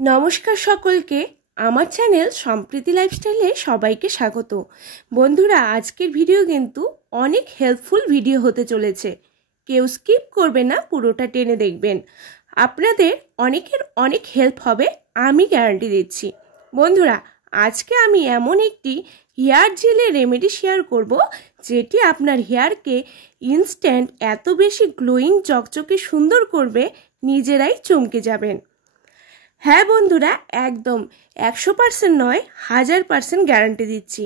নমস্কার সকলকে, আমার চ্যানেল সম্প্রীতি লাইফস্টাইলে সবাইকে স্বাগত। বন্ধুরা, আজকের ভিডিও কিন্তু অনেক হেল্পফুল ভিডিও হতে চলেছে। কেউ স্কিপ করবে না, পুরোটা টেনে দেখবেন। আপনাদের অনেকের অনেক হেল্প হবে, আমি গ্যারান্টি দিচ্ছি। বন্ধুরা, আজকে আমি এমন একটি হেয়ার জেলের রেমেডি শেয়ার করব, যেটি আপনার হেয়ারকে ইনস্ট্যান্ট এত বেশি গ্লোয়িং, চকচকে সুন্দর করবে, নিজেরাই চমকে যাবেন। হ্যাঁ বন্ধুরা, একদম 100% নয়, 1000% গ্যারান্টি দিচ্ছি।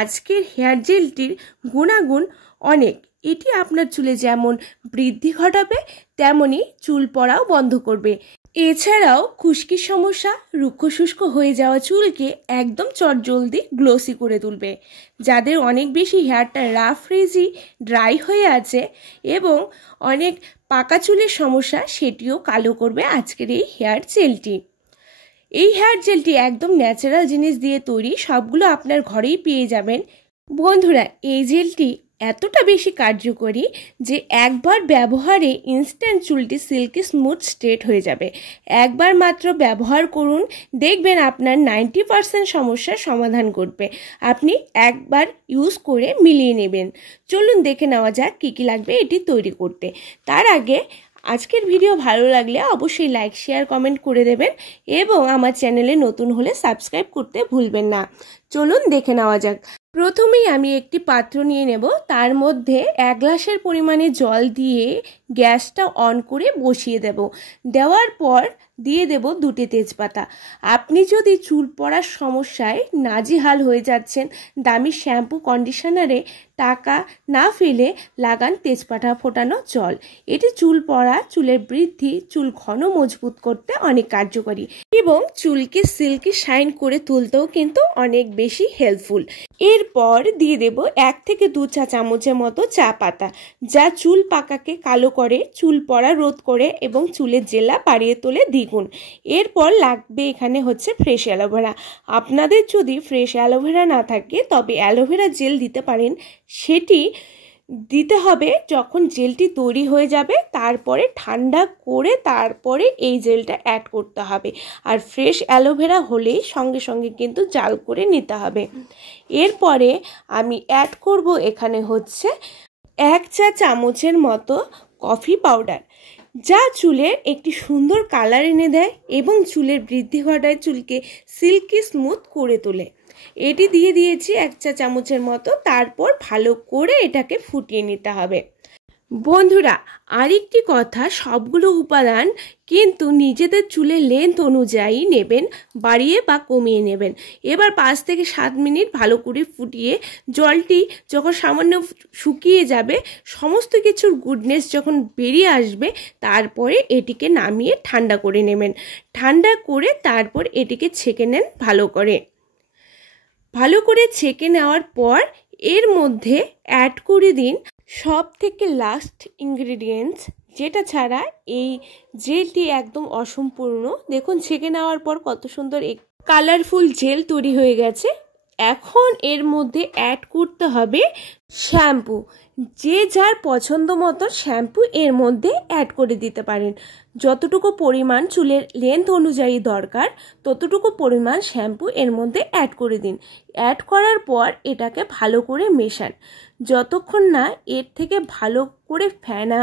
আজকের হেয়ার জেলটির গুণাগুণ অনেক। এটি আপনার চুলে যেমন বৃদ্ধি ঘটাবে, তেমনি চুল পড়াও বন্ধ করবে। এছাড়াও খুশকির সমস্যা, রুক্ষ শুষ্ক হয়ে যাওয়া চুলকে একদম চটজলদি গ্লোসি করে তুলবে। যাদের অনেক বেশি হেয়ারটা রাফ, ফ্রিজি, ড্রাই হয়ে আছে এবং অনেক পাকা চুলের সমস্যা, সেটিও কালো করবে আজকের এই হেয়ার জেলটি। এই হেয়ার জেলটি একদম ন্যাচারাল জিনিস দিয়ে তৈরি, সবগুলো আপনার ঘরেই পেয়ে যাবেন। বন্ধুরা, এই জেলটি এতটা বেশি কার্যকরী যে একবার ব্যবহারে ইনস্ট্যান্ট চুলটি সিল্কি স্মুথ স্ট্রেট হয়ে যাবে। একবার মাত্র ব্যবহার করুন, দেখবেন আপনার 90% সমস্যার সমাধান করবে। আপনি একবার ইউজ করে মিলিয়ে নেবেন। চলুন দেখে নেওয়া যাক কী কী লাগবে এটি তৈরি করতে। তার আগে আজকের ভিডিও ভালো লাগলে অবশ্যই লাইক, শেয়ার, কমেন্ট করে দেবেন এবং আমার চ্যানেলে নতুন হলে সাবস্ক্রাইব করতে ভুলবেন না। চলুন দেখে নেওয়া যাক। প্রথমেই আমি একটি পাত্র নিয়ে নেব, তার মধ্যে 1 গ্লাসের পরিমাণে জল দিয়ে গ্যাসটা অন করে বসিয়ে দেব। দেওয়ার পর দিয়ে দেব 2টি তেজপাতা। আপনি যদি চুল পড়ার সমস্যায় নাজেহাল হয়ে যাচ্ছেন, দামি শ্যাম্পু কন্ডিশনারে টাকা না ফেলে লাগান তেজপাতা ফোটানো জল। এটি চুল পড়া, চুলের বৃদ্ধি, চুল ঘন মজবুত করতে অনেক কার্যকরী এবং চুলকে সিল্কি শাইন করে তুলতেও কিন্তু অনেক বেশি হেল্পফুল। এরপর দিয়ে দেব 1 থেকে 2 চা চামচের মতো চা পাতা, যা চুল পাকাকে কালো করে, চুল পড়া রোধ করে এবং চুলের জেলা বাড়িয়ে তোলে দ্বিগুণ। এরপর লাগবে এখানে হচ্ছে ফ্রেশ অ্যালোভেরা। আপনাদের যদি ফ্রেশ অ্যালোভেরা না থাকে তবে অ্যালোভেরা জেল দিতে পারেন। সেটি দিতে হবে যখন জেলটি তৈরি হয়ে যাবে, তারপরে ঠান্ডা করে তারপরে এই জেলটা অ্যাড করতে হবে। আর ফ্রেশ অ্যালোভেরা হলেই সঙ্গে সঙ্গে কিন্তু জাল করে নিতে হবে। এরপরে আমি অ্যাড করব এখানে হচ্ছে 1 চা চামচের মতো কফি পাউডার, যা চুলের একটি সুন্দর কালার এনে দেয় এবং চুলের বৃদ্ধি ঘটায়, চুলকে সিল্কি স্মুথ করে তোলে। এটি দিয়ে দিয়েছি 1 চা চামচের মতো। তারপর ভালো করে এটাকে ফুটিয়ে নিতে হবে। বন্ধুরা, আরেকটি কথা, সবগুলো উপাদান কিন্তু নিজেদের চুলের লেন্থ অনুযায়ী নেবেন, বাড়িয়ে বা কমিয়ে নেবেন। এবার 5 থেকে 7 মিনিট ভালো করে ফুটিয়ে জলটি যখন সামান্য শুকিয়ে যাবে, সমস্ত কিছুর গুডনেস যখন বেরিয়ে আসবে, তারপরে এটিকে নামিয়ে ঠান্ডা করে নেবেন। ঠান্ডা করে তারপর এটিকে ছেঁকে নেন ভালো করে। ভালো করে ছেঁকে নেওয়ার পর এর মধ্যে অ্যাড করে দিন সব থেকে লাস্ট ইনগ্রিডিয়েন্টস, যেটা ছাড়া এই জেলটি একদম অসম্পূর্ণ। দেখুন, ছেঁকে নেওয়ার পর কত সুন্দর কালারফুল জেল তৈরি হয়ে গেছে। এখন এর মধ্যে অ্যাড করতে হবে শ্যাম্পু। যে যার পছন্দ মতো শ্যাম্পু এর মধ্যে অ্যাড করে দিতে পারেন। যতটুকু পরিমাণ চুলের লেন্থ অনুযায়ী দরকার, ততটুকু পরিমাণ শ্যাম্পু এর মধ্যে অ্যাড করে দিন। অ্যাড করার পর এটাকে ভালো করে মেশান। যতক্ষণ না এর থেকে ভালো করে ফেনা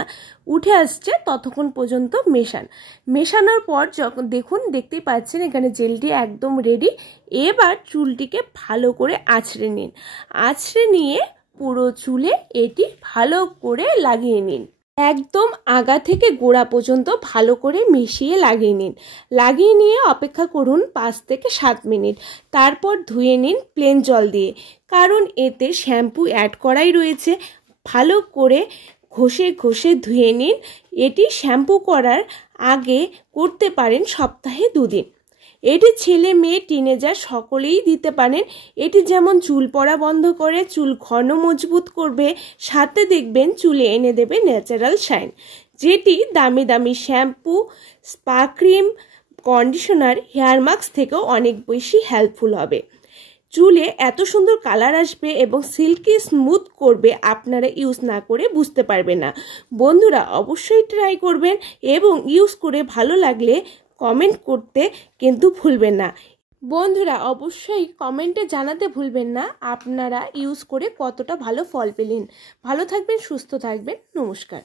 উঠে আসছে ততক্ষণ পর্যন্ত মেশান। মেশানোর পর যখন দেখতেই পাচ্ছেন এখানে জেলটি একদম রেডি। এবার চুলটিকে ভালো করে আঁচড়ে নিন। আঁচড়ে নিয়ে পুরো চুলে এটি ভালো করে লাগিয়ে নিন। একদম আগা থেকে গোড়া পর্যন্ত ভালো করে মিশিয়ে লাগিয়ে নিন। লাগিয়ে নিয়ে অপেক্ষা করুন 5 থেকে 7 মিনিট। তারপর ধুয়ে নিন প্লেন জল দিয়ে, কারণ এতে শ্যাম্পু অ্যাড করাই রয়েছে। ভালো করে ঘষে ঘষে ধুয়ে নিন। এটি শ্যাম্পু করার আগে করতে পারেন সপ্তাহে 2 দিন। এটি ছেলে মেয়ে টিনেজার সকলেই দিতে পারেন। এটি যেমন চুল পড়া বন্ধ করে, চুল ঘন মজবুত করবে, সাথে দেখবেন চুলে এনে দেবে ন্যাচারাল শাইন, যেটি দামি দামি shampoo, spa cream, conditioner, hair mask থেকেও অনেক বেশি হেল্পফুল হবে। চুলে এত সুন্দর কালার আসবে এবং সিল্কি স্মুথ করবে, আপনারা ইউজ না করে বুঝতে পারবেন না। বন্ধুরা, অবশ্যই ট্রাই করবেন এবং ইউজ করে ভালো লাগলে কমেন্ট করতে কিন্তু ভুলবেন না। বন্ধুরা অবশ্যই কমেন্টে জানাতে ভুলবেন না আপনারা ইউজ করে কতটা ভালো ফল পেলেন। ভালো থাকবেন, সুস্থ থাকবেন, নমস্কার।